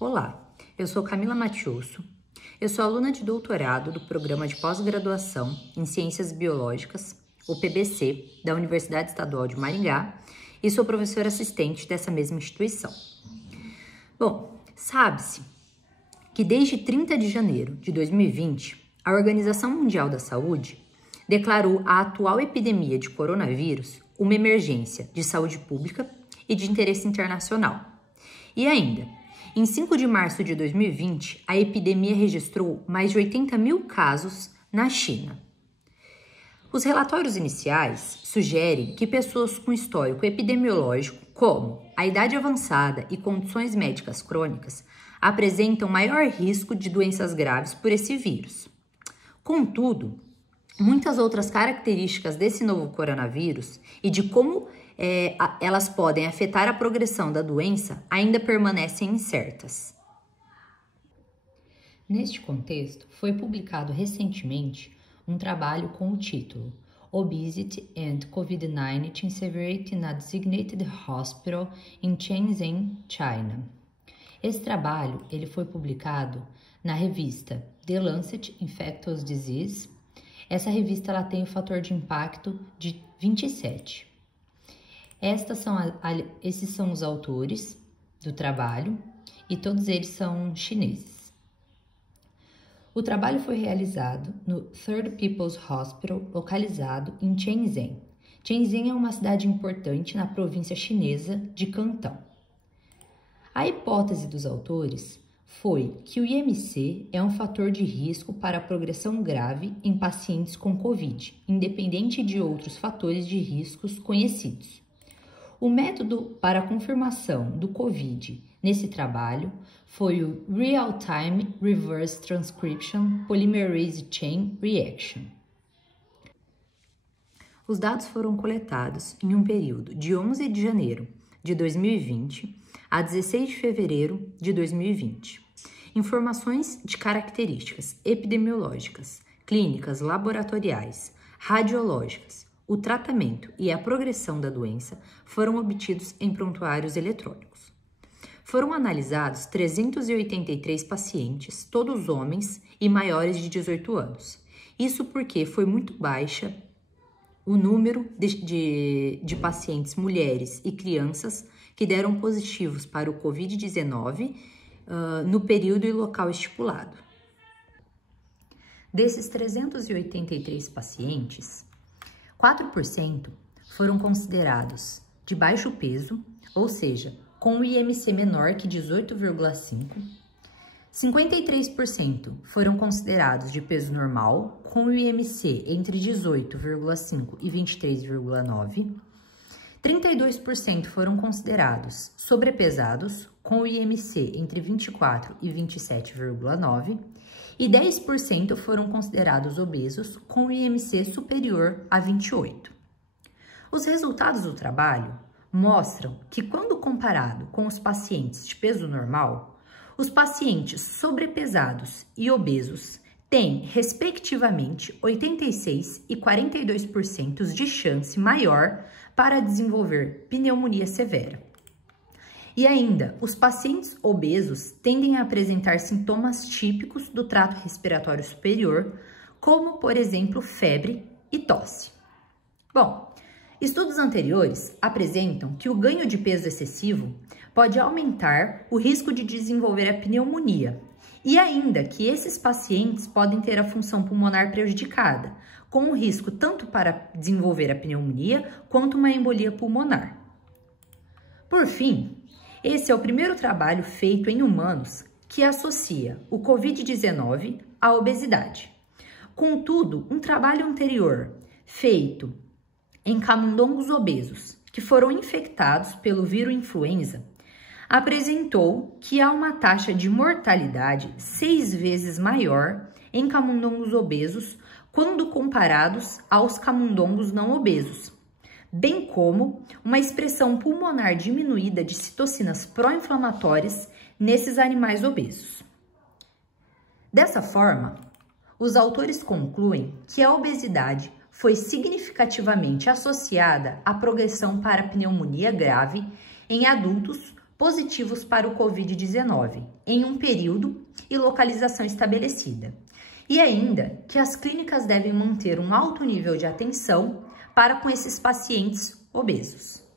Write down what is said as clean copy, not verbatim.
Olá, eu sou Camila Matiusso, eu sou aluna de doutorado do Programa de Pós-Graduação em Ciências Biológicas, o PBC, da Universidade Estadual de Maringá, e sou professora assistente dessa mesma instituição. Bom, sabe-se que desde 30 de janeiro de 2020, a Organização Mundial da Saúde declarou a atual epidemia de coronavírus uma emergência de saúde pública e de interesse internacional. E ainda, em 5 de março de 2020, a epidemia registrou mais de 80 mil casos na China. Os relatórios iniciais sugerem que pessoas com histórico epidemiológico, como a idade avançada e condições médicas crônicas, apresentam maior risco de doenças graves por esse vírus. Contudo, muitas outras características desse novo coronavírus e de como elas podem afetar a progressão da doença ainda permanecem incertas. Neste contexto, foi publicado recentemente um trabalho com o título Obesity and COVID-19 Severity in a Designated Hospital in Shenzhen, China. Esse trabalho ele foi publicado na revista The Lancet Infectious Disease. Essa revista ela tem o fator de impacto de 27. Esses são os autores do trabalho e todos eles são chineses. O trabalho foi realizado no Third People's Hospital, localizado em Shenzhen. Shenzhen é uma cidade importante na província chinesa de Cantão. A hipótese dos autores foi que o IMC é um fator de risco para a progressão grave em pacientes com COVID, independente de outros fatores de riscos conhecidos. O método para a confirmação do COVID nesse trabalho foi o Real-Time Reverse Transcription Polymerase Chain Reaction. Os dados foram coletados em um período de 11 de janeiro de 2020 a 16 de fevereiro de 2020. Informações de características epidemiológicas, clínicas, laboratoriais, radiológicas, o tratamento e a progressão da doença foram obtidos em prontuários eletrônicos. Foram analisados 383 pacientes, todos homens e maiores de 18 anos. Isso porque foi muito baixa o número de pacientes mulheres e crianças que deram positivos para o COVID-19 no período e local estipulado. Desses 383 pacientes, 4% foram considerados de baixo peso, ou seja, com o IMC menor que 18,5. 53% foram considerados de peso normal, com o IMC entre 18,5 e 23,9. 32% foram considerados sobrepesados, com o IMC entre 24 e 27,9. E 10% foram considerados obesos com o IMC superior a 28. Os resultados do trabalho mostram que, quando comparado com os pacientes de peso normal, os pacientes sobrepesados e obesos têm, respectivamente, 86% e 42% de chance maior para desenvolver pneumonia severa. E ainda, os pacientes obesos tendem a apresentar sintomas típicos do trato respiratório superior, como, por exemplo, febre e tosse. Bom, estudos anteriores apresentam que o ganho de peso excessivo pode aumentar o risco de desenvolver a pneumonia, e ainda que esses pacientes podem ter a função pulmonar prejudicada, com um risco tanto para desenvolver a pneumonia quanto uma embolia pulmonar. Por fim, esse é o primeiro trabalho feito em humanos que associa o COVID-19 à obesidade. Contudo, um trabalho anterior feito em camundongos obesos que foram infectados pelo vírus influenza apresentou que há uma taxa de mortalidade 6 vezes maior em camundongos obesos quando comparados aos camundongos não obesos, bem como uma expressão pulmonar diminuída de citocinas pró-inflamatórias nesses animais obesos. Dessa forma, os autores concluem que a obesidade foi significativamente associada à progressão para pneumonia grave em adultos positivos para o Covid-19 em um período e localização estabelecida. E ainda que as clínicas devem manter um alto nível de atenção para com esses pacientes obesos.